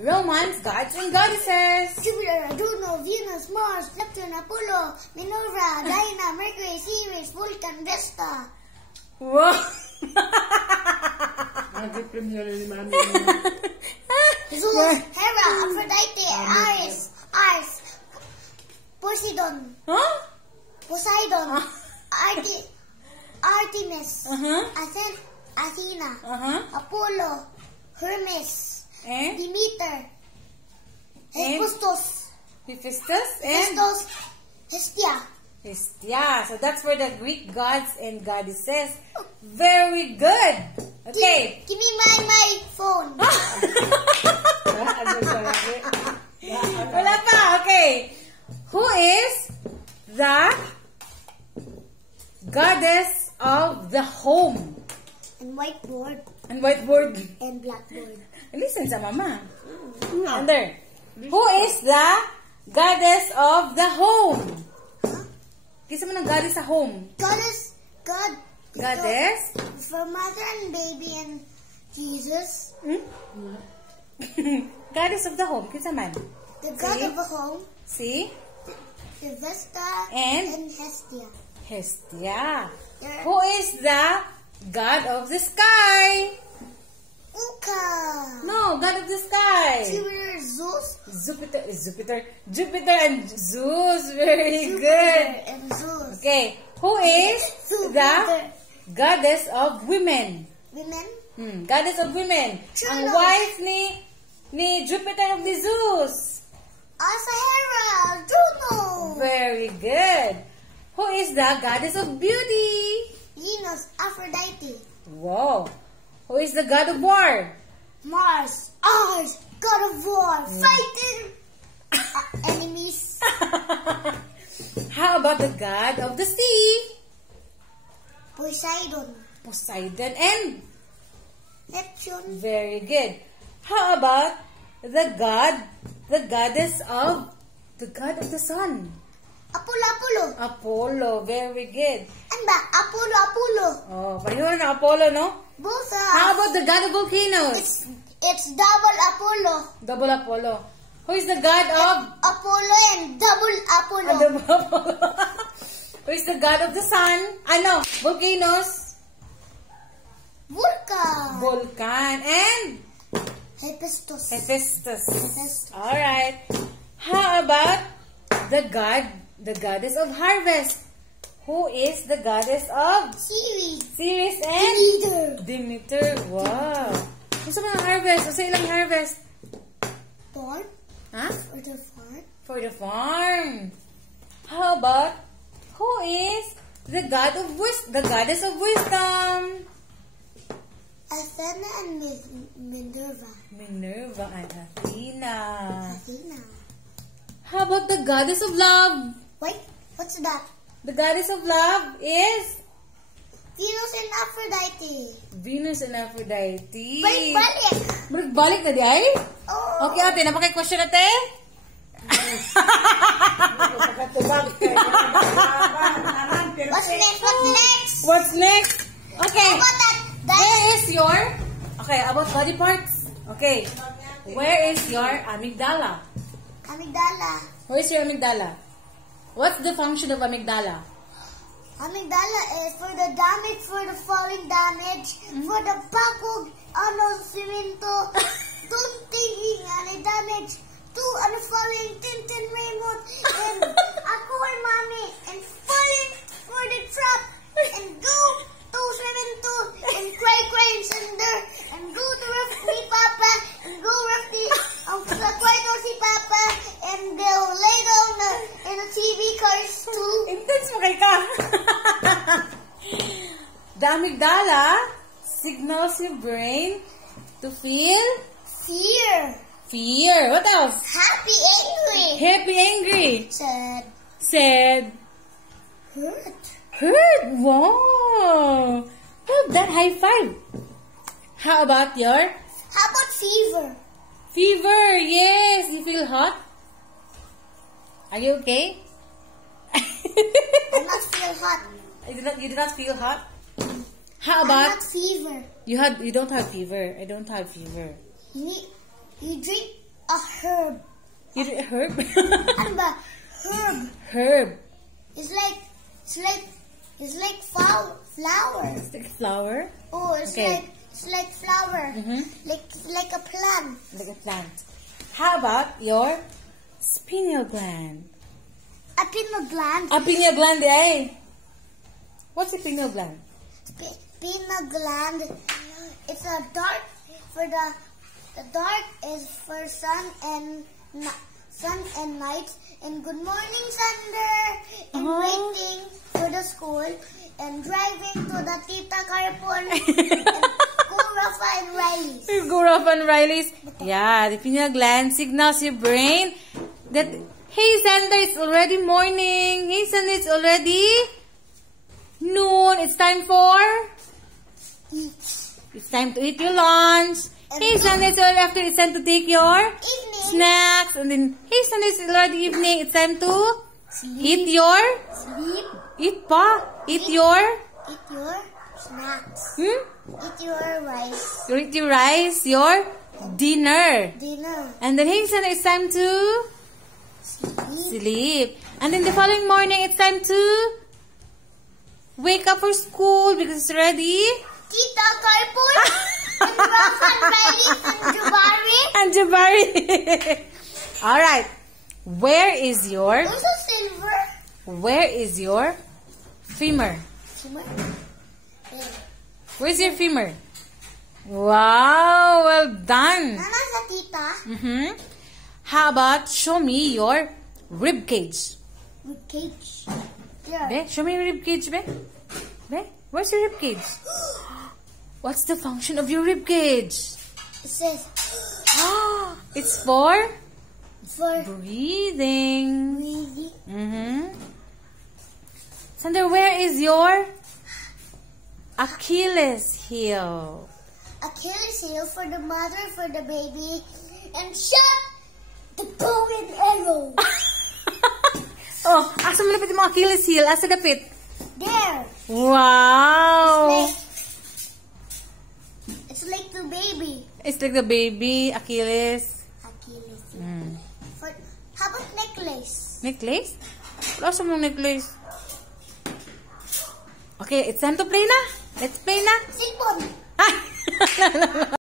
Romance gods and goddesses. Jupiter, Juno, Venus, Mars, Neptune, Apollo, Minerva, Diana, Mercury, Ceres, Vulcan, Vesta. Wow. Zeus, Hera, Aphrodite, Ares, Poseidon. Huh? Poseidon. Artemis. Athena. Apollo. Hermes. And? Demeter. Hephaestus. And? Hestia. Hestia. So that's for the Greek gods and goddesses. Very good. Okay. Give me my phone. Wala pa. Okay. Who is the goddess of the home? And whiteboard. And whiteboard. And blackboard. Listen sa mama. Under. Who is the goddess of the home? Kisa mo ng goddess sa home? Goddess. For mother and baby and Jesus. Goddess of the home. Kisa man? The god of the home. See? The Vesta and Hestia. Hestia. Who is the god of the sky? Uka. No, god of the sky. Jupiter, Zeus. Jupiter and Zeus. Very good. And Zeus. Okay. Who is the goddess of women? Women? Goddess of women. Ang wife ni Jupiter of the Zeus. Hera, Juno. Very good. Who is the goddess of beauty? Venus, Aphrodite. Wow. Who is the god of war? Mars, god of war, fighting enemies. How about the god of the sea? Poseidon and Neptune. Very good. How about the goddess of the sun? Apollo. Very good. And Apollo. Oh, pareho na Apollo, no? Both How about the god of volcanoes? It's double Apollo. Double Apollo. Who is the god of Apollo and double Apollo? Double Apollo. Who is the god of the sun? Volcanoes. Vulcan and Hephaestus. All right. How about the goddess of harvest? Who is the goddess of Ceres and Demeter. Wow. Gusto mo ng harvest? Gusto ilang harvest? Farm. Huh? For the farm. For the farm. How about who is the goddess of wisdom? Athena and Minerva. Minerva and Athena. How about the goddess of love? Wait, what's that? The goddess of love is Venus and Aphrodite. Balik na di ay? Oh. Okay, ate. Napaka-question ate? What's next? Okay. Where is your... Okay, about body parts. Okay. Where is your amygdala? Where is your amygdala? What's the function of amygdala? Amygdala is for the damage, for the falling damage, for the bakog, simento, tunting, damage, to, falling, tintin, remote, and ako ay mami, and falling for the trap, and go to simento, and cry, and cinder, and go to roughly papa, and go roughly, cry to si papa, and they'll lay down in the TV cars too. Intense mo kay ka. The amygdala signals your brain to feel fear. What else? Happy, angry. Sad. Hurt. Wow. Well, that high five. How about fever? Fever, yes. You feel hot? Are you okay? I not feel hot. You do not feel hot? How about... not fever. You don't have fever. I don't have fever. You drink A herb. Herb? Ano ba? Herb. Herb. It's like flower. It's like flower? Oh, it's like flower. Like a plant. Like a plant. How about your pineal gland? A pineal gland. A pineal gland, eh? What's a pineal gland? Pineal gland. It's a dark for the dark is for sun and night. And good morning, Sander. And waiting for the school and driving to the Tita Carpon and Rafa and Riley's. Go Rafa and Riley's. Yeah, the pineal gland signals your brain that, hey Sander, it's already morning. Hey Sander, it's already noon. It's time for Eat. It's time to eat your lunch. Hey Sander, it's already after. It's time to take your Evening. snacks. And then, hey Sander, it's already evening. It's time to eat your Sleep. eat pa. Eat your Snacks. Eat Your rice. your rice, your dinner. Dinner. And then hey Sander, it's time to sleep. And then the following morning, it's time to wake up for school because it's ready. Tita Carpon and Rafa and Riley's and Jabari. And Jabari. Alright. Where is your femur? Where's your femur? Wow, well done. Nana sa tita. How about show me your rib cage? With cage. Be, show me your rib cage, Be. Be, where's your rib cage? What's the function of your rib cage? It says It's for breathing. breathing. Sander, where is your Achilles heel? Achilles heel for the mother, for the baby, and shut the bow and arrow. Oh, asa mo lapit yung mga Achilles heel? Asa lapit? There. Wow! It's like the baby. It's like the baby Achilles. Achilles heel. How about necklace? Necklace? Wala sa mong necklace. Okay, it's time to play na. Let's play na. Cellphone. Ay!